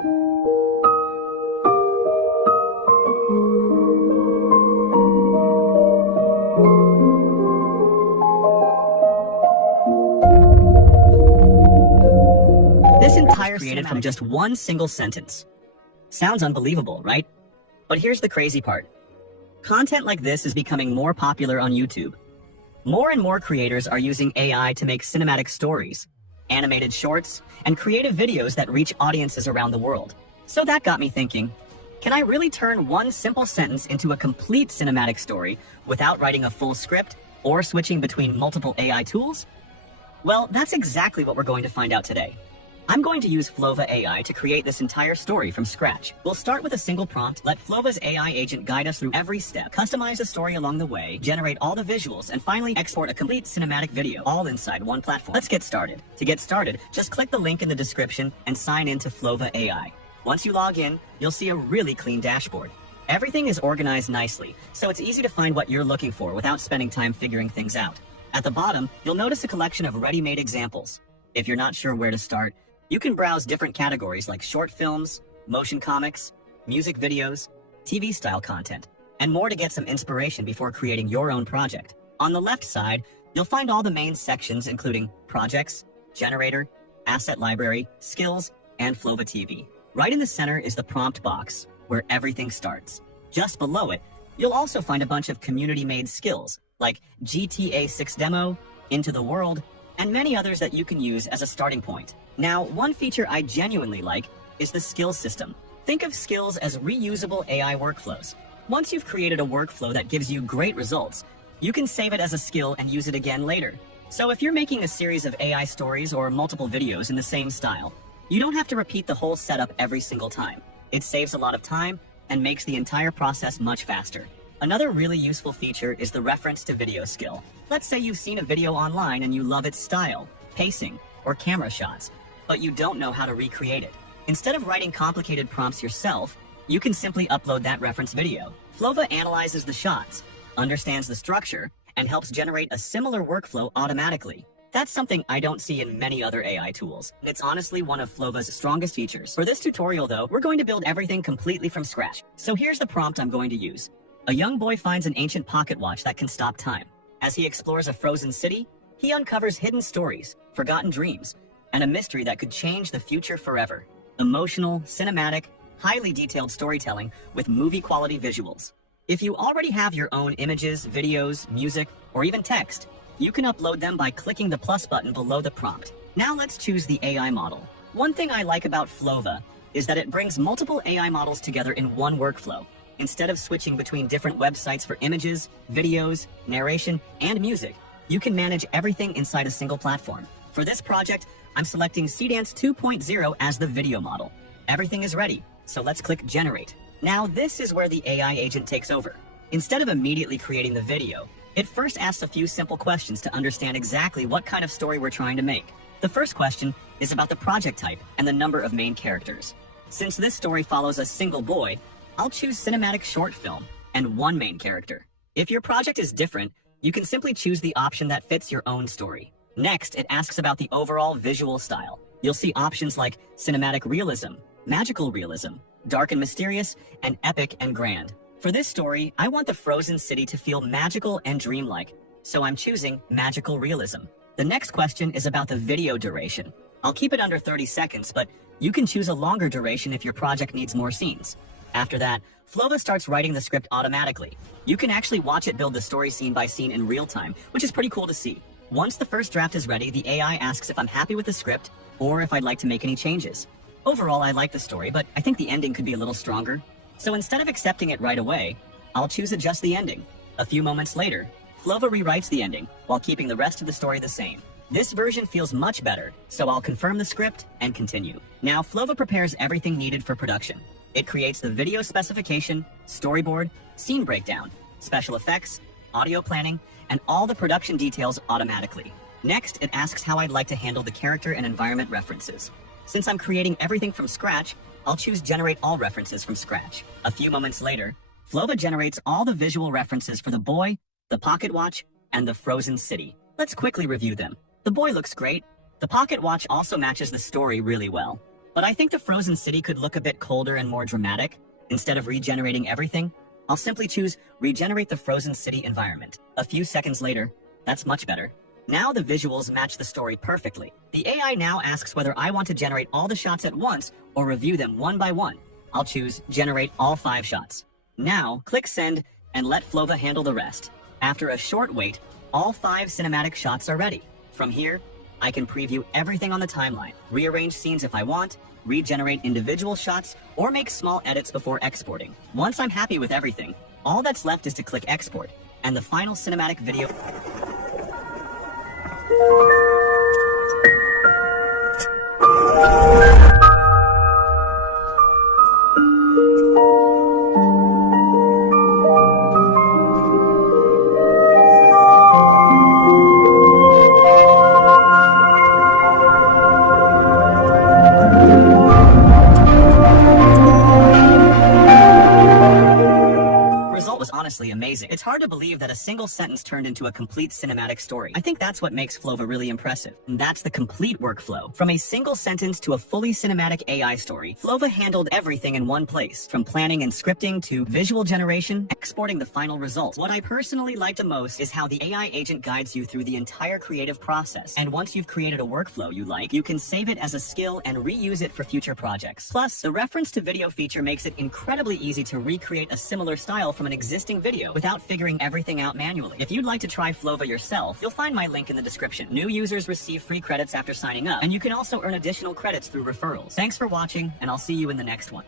This entire created from just one single sentence. Sounds unbelievable, right? But here's the crazy part. Content like this is becoming more popular on YouTube. More and more creators are using AI to make cinematic stories, animated shorts, and creative videos that reach audiences around the world. So that got me thinking, can I really turn one simple sentence into a complete cinematic story without writing a full script or switching between multiple AI tools? Well, that's exactly what we're going to find out today. I'm going to use Flova AI to create this entire story from scratch. We'll start with a single prompt, let Flova's AI agent guide us through every step, customize the story along the way, generate all the visuals, and finally export a complete cinematic video, all inside one platform. Let's get started. To get started, just click the link in the description and sign in to Flova AI. Once you log in, you'll see a really clean dashboard. Everything is organized nicely, so it's easy to find what you're looking for without spending time figuring things out. At the bottom, you'll notice a collection of ready-made examples. If you're not sure where to start, you can browse different categories like short films, motion comics, music videos, TV-style content, and more to get some inspiration before creating your own project. On the left side, you'll find all the main sections including projects, generator, asset library, skills, and Flova TV. Right in the center is the prompt box, where everything starts. Just below it, you'll also find a bunch of community-made skills like GTA 6 demo, Into the World, and many others that you can use as a starting point. Now, one feature I genuinely like is the skills system. Think of skills as reusable AI workflows. Once you've created a workflow that gives you great results, you can save it as a skill and use it again later. So if you're making a series of AI stories or multiple videos in the same style, you don't have to repeat the whole setup every single time. It saves a lot of time and makes the entire process much faster. Another really useful feature is the reference to video skill. Let's say you've seen a video online and you love its style, pacing, or camera shots, but you don't know how to recreate it. Instead of writing complicated prompts yourself, you can simply upload that reference video. Flova analyzes the shots, understands the structure, and helps generate a similar workflow automatically. That's something I don't see in many other AI tools, and it's honestly one of Flova's strongest features. For this tutorial though, we're going to build everything completely from scratch. So here's the prompt I'm going to use. A young boy finds an ancient pocket watch that can stop time. As he explores a frozen city, he uncovers hidden stories, forgotten dreams, and a mystery that could change the future forever. Emotional, cinematic, highly detailed storytelling with movie-quality visuals. If you already have your own images, videos, music, or even text, you can upload them by clicking the plus button below the prompt. Now let's choose the AI model. One thing I like about Flova is that it brings multiple AI models together in one workflow. Instead of switching between different websites for images, videos, narration, and music, you can manage everything inside a single platform. For this project, I'm selecting Seedance 2.0 as the video model. Everything is ready, so let's click Generate. Now this is where the AI agent takes over. Instead of immediately creating the video, it first asks a few simple questions to understand exactly what kind of story we're trying to make. The first question is about the project type and the number of main characters. Since this story follows a single boy, I'll choose cinematic short film and one main character. If your project is different, you can simply choose the option that fits your own story. Next, it asks about the overall visual style. You'll see options like cinematic realism, magical realism, dark and mysterious, and epic and grand. For this story, I want the frozen city to feel magical and dreamlike, so I'm choosing magical realism. The next question is about the video duration. I'll keep it under 30 seconds, but you can choose a longer duration if your project needs more scenes. After that, Flova starts writing the script automatically. You can actually watch it build the story scene by scene in real time, which is pretty cool to see. Once the first draft is ready, the AI asks if I'm happy with the script or if I'd like to make any changes. Overall, I like the story, but I think the ending could be a little stronger. So instead of accepting it right away, I'll choose adjust the ending. A few moments later, Flova rewrites the ending while keeping the rest of the story the same. This version feels much better, so I'll confirm the script and continue. Now, Flova prepares everything needed for production. It creates the video specification, storyboard, scene breakdown, special effects, audio planning, and all the production details automatically. Next, it asks how I'd like to handle the character and environment references. Since I'm creating everything from scratch, I'll choose Generate All References from Scratch. A few moments later, Flova generates all the visual references for the boy, the pocket watch, and the frozen city. Let's quickly review them. The boy looks great. The pocket watch also matches the story really well. But I think the frozen city could look a bit colder and more dramatic. Instead of regenerating everything, I'll simply choose regenerate the frozen city environment. A few seconds later, that's much better. Now the visuals match the story perfectly. The AI now asks whether I want to generate all the shots at once or review them one by one. I'll choose generate all 5 shots. Now click send and let Flova handle the rest. After a short wait, all 5 cinematic shots are ready. From here, I can preview everything on the timeline, rearrange scenes if I want, regenerate individual shots, or make small edits before exporting. Once I'm happy with everything, all that's left is to click export, and the final cinematic video. Was honestly amazing. It's hard to believe that a single sentence turned into a complete cinematic story. I think that's what makes Flova really impressive. And that's the complete workflow. From a single sentence to a fully cinematic AI story, Flova handled everything in one place. From planning and scripting to visual generation, exporting the final result. What I personally liked the most is how the AI agent guides you through the entire creative process. And once you've created a workflow you like, you can save it as a skill and reuse it for future projects. Plus, the reference to video feature makes it incredibly easy to recreate a similar style from an existing video without figuring everything out manually. If you'd like to try Flova yourself, you'll find my link in the description. New users receive free credits after signing up, and you can also earn additional credits through referrals. Thanks for watching, and I'll see you in the next one.